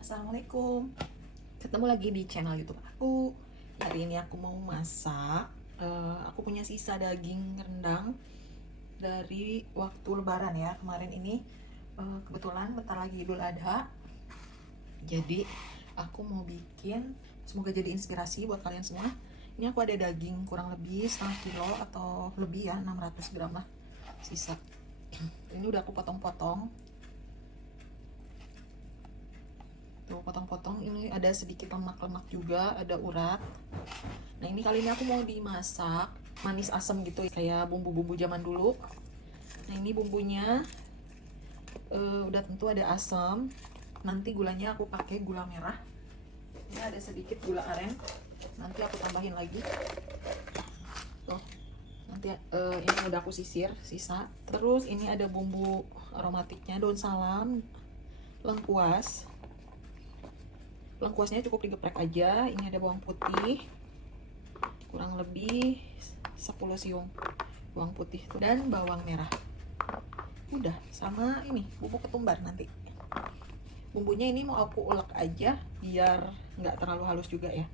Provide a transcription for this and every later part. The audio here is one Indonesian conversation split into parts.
Assalamualaikum, ketemu lagi di channel YouTube aku. Hari ini aku mau masak. Aku punya sisa daging rendang dari waktu Lebaran ya kemarin ini. Kebetulan bentar lagi Idul Adha. Jadi aku mau bikin, semoga jadi inspirasi buat kalian semua. Ini aku ada daging kurang lebih setengah kilo atau lebih ya, 600 gram lah sisa. Ini udah aku potong-potong. Tuh, potong-potong. Ini ada sedikit lemak-lemak juga, ada urat. Nah, ini kali ini aku mau dimasak manis asam gitu, kayak bumbu-bumbu zaman dulu. Nah, ini bumbunya udah tentu ada asam. Nanti gulanya aku pakai gula merah. Ini ada sedikit gula aren. Nanti aku tambahin lagi. Tuh. Nanti ini udah aku sisir sisa. Terus ini ada bumbu aromatiknya, daun salam, lengkuas. Lengkuasnya cukup digeprek aja. Ini ada bawang putih, kurang lebih 10 siung bawang putih dan bawang merah. Udah, sama ini bubuk ketumbar. Nanti bumbunya ini mau aku ulek aja biar nggak terlalu halus juga ya.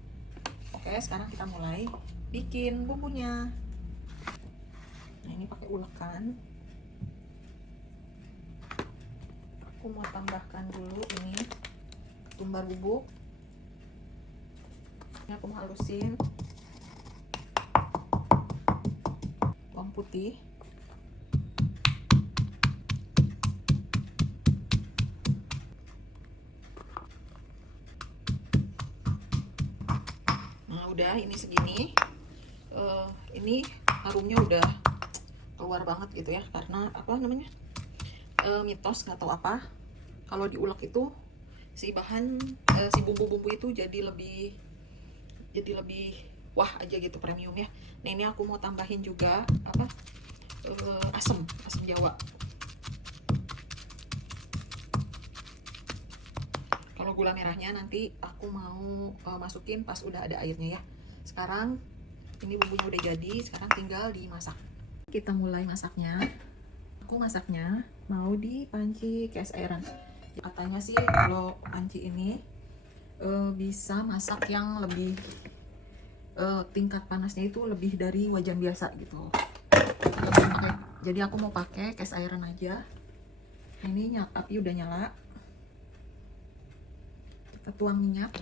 Oke, sekarang kita mulai bikin bumbunya. Nah, ini pakai ulekan. Aku mau tambahkan dulu ini ketumbar bubuk. Ini aku mau halusin bawang putih. Nah, udah ini segini. Ini harumnya udah keluar banget gitu ya, karena apa namanya, mitos nggak tahu apa, kalau diulek itu si bahan si bumbu-bumbu itu jadi lebih wah aja gitu, premium ya. Nah, ini aku mau tambahin juga apa, asam jawa. Kalau gula merahnya nanti aku mau masukin pas udah ada airnya ya. Sekarang ini bumbunya udah jadi, sekarang tinggal dimasak. Kita mulai masaknya. Aku masaknya mau di panci cast iron. Katanya sih kalau panci ini bisa masak yang lebih tingkat panasnya itu lebih dari wajan biasa gitu. Jadi aku mau pakai cast iron aja. Ini api udah nyala. Kita tuang minyak.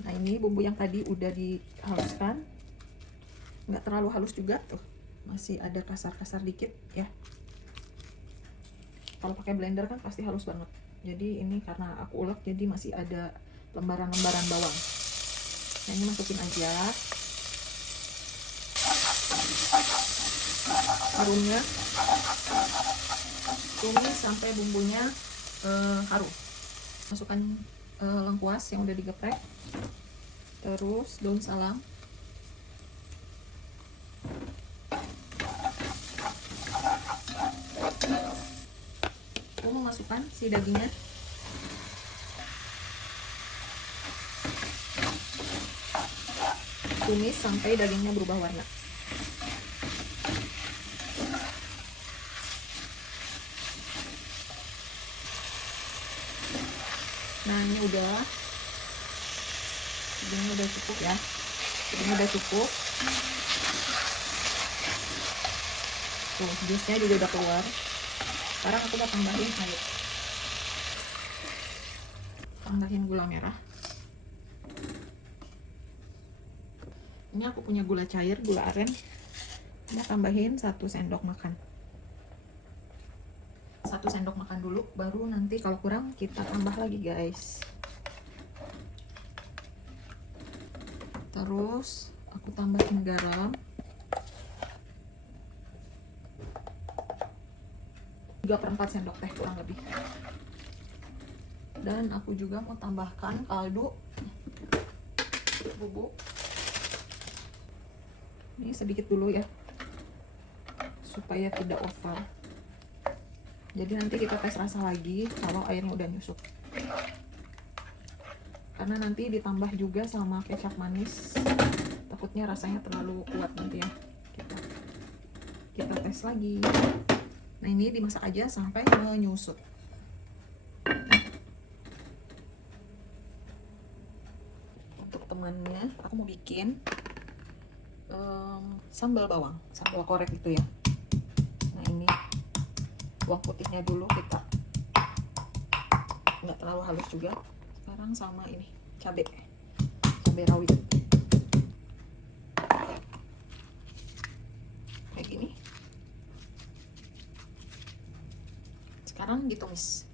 Nah, ini bumbu yang tadi udah dihaluskan, nggak terlalu halus juga tuh, masih ada kasar-kasar dikit ya. Kalau pakai blender kan pasti halus banget. Jadi ini karena aku ulek jadi masih ada lembaran-lembaran bawang. Nah, ini masukin aja. Harumnya tumis sampai bumbunya harum. Masukkan lengkuas yang udah digeprek, terus daun salam, aku mau masukkan si dagingnya. Tumis sampai dagingnya berubah warna. Nah, ini udah cukup ya. Ini udah cukup. Tuh, jusnya juga udah keluar. Sekarang aku mau tambahin air. Tambahin gula merah. Ini aku punya gula cair, gula aren. Ini tambahin 1 sendok makan. 1 sendok makan dulu, baru nanti kalau kurang kita tambah lagi guys. Terus aku tambahin garam 3/4 sendok teh kurang lebih. Dan aku juga mau tambahkan kaldu bubuk. Ini sedikit dulu ya, supaya tidak over. Jadi nanti kita tes rasa lagi kalau airnya udah nyusut. Karena nanti ditambah juga sama kecap manis, takutnya rasanya terlalu kuat nanti ya. Kita tes lagi. Nah, ini dimasak aja sampai menyusut. bikin sambal bawang, sambal korek itu ya. Nah ini bawang putihnya dulu kita nggak terlalu halus juga. Sekarang sama ini cabai rawit kayak gini. Sekarang ditumis.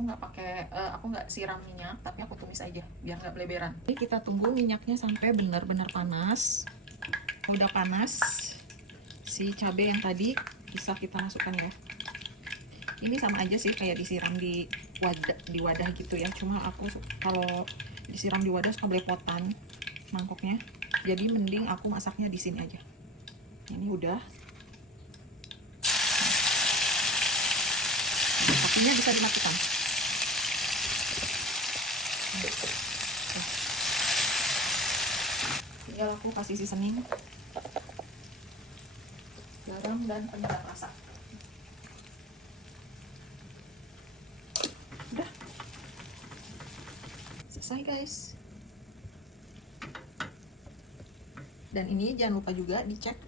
Aku nggak siram minyak, tapi aku tumis aja biar nggak beleberan. Jadi kita tunggu minyaknya sampai benar-benar panas. Udah panas, si cabai yang tadi bisa kita masukkan ya. Ini sama aja sih kayak disiram di wadah gitu ya. Cuma aku kalau disiram di wadah suka belepotan mangkoknya. Jadi mending aku masaknya di sini aja. Ini udah. Apinya bisa dimatikan. Tinggal aku kasih seasoning, garam dan penyedap rasa. Udah selesai guys. Dan ini jangan lupa juga dicek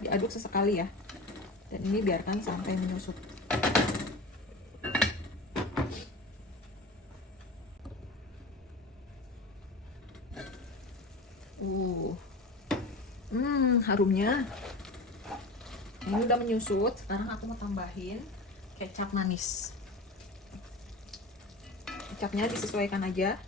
diaduk sesekali ya. Dan ini biarkan sampai menyusut. Harumnya ini udah menyusut. Sekarang aku mau tambahin kecap manis. Kecapnya disesuaikan aja.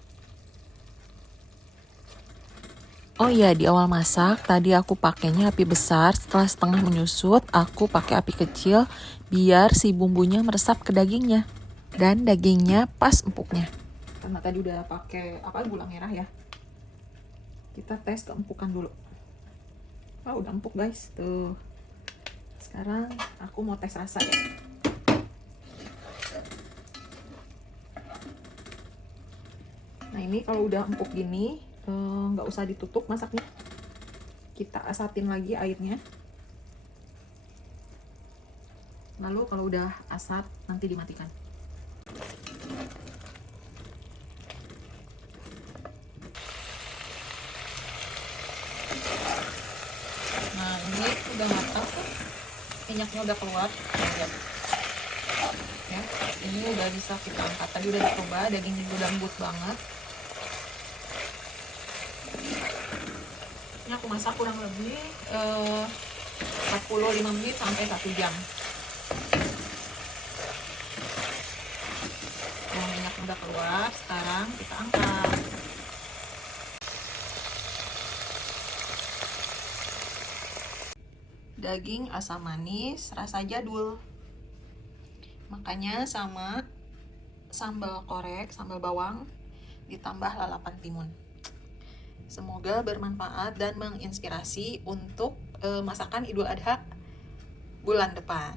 Oh iya, di awal masak tadi aku pakainya api besar. Setelah setengah menyusut, aku pakai api kecil biar si bumbunya meresap ke dagingnya dan dagingnya pas empuknya. Karena tadi udah pakai gula merah ya. Kita tes keempukan dulu. Udah empuk guys, tuh. Sekarang aku mau tes rasa ya. Nah ini kalau udah empuk gini, nggak usah ditutup masaknya. Kita asatin lagi airnya. Lalu kalau udah asat nanti dimatikan. Nah ini udah matang tuh, minyaknya udah keluar. Lihat. Ya, ini udah bisa kita angkat. Tadi udah dicoba, dagingnya udah lembut banget. Ini aku masak kurang lebih 45 menit sampai 1 jam. Nah, minyaknya udah keluar, sekarang kita angkat. Daging asam manis, rasa jadul. Makanya sama sambal korek, sambal bawang, ditambah lalapan timun. Semoga bermanfaat dan menginspirasi untuk masakan Idul Adha bulan depan.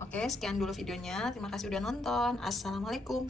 Oke, sekian dulu videonya. Terima kasih udah nonton. Assalamualaikum.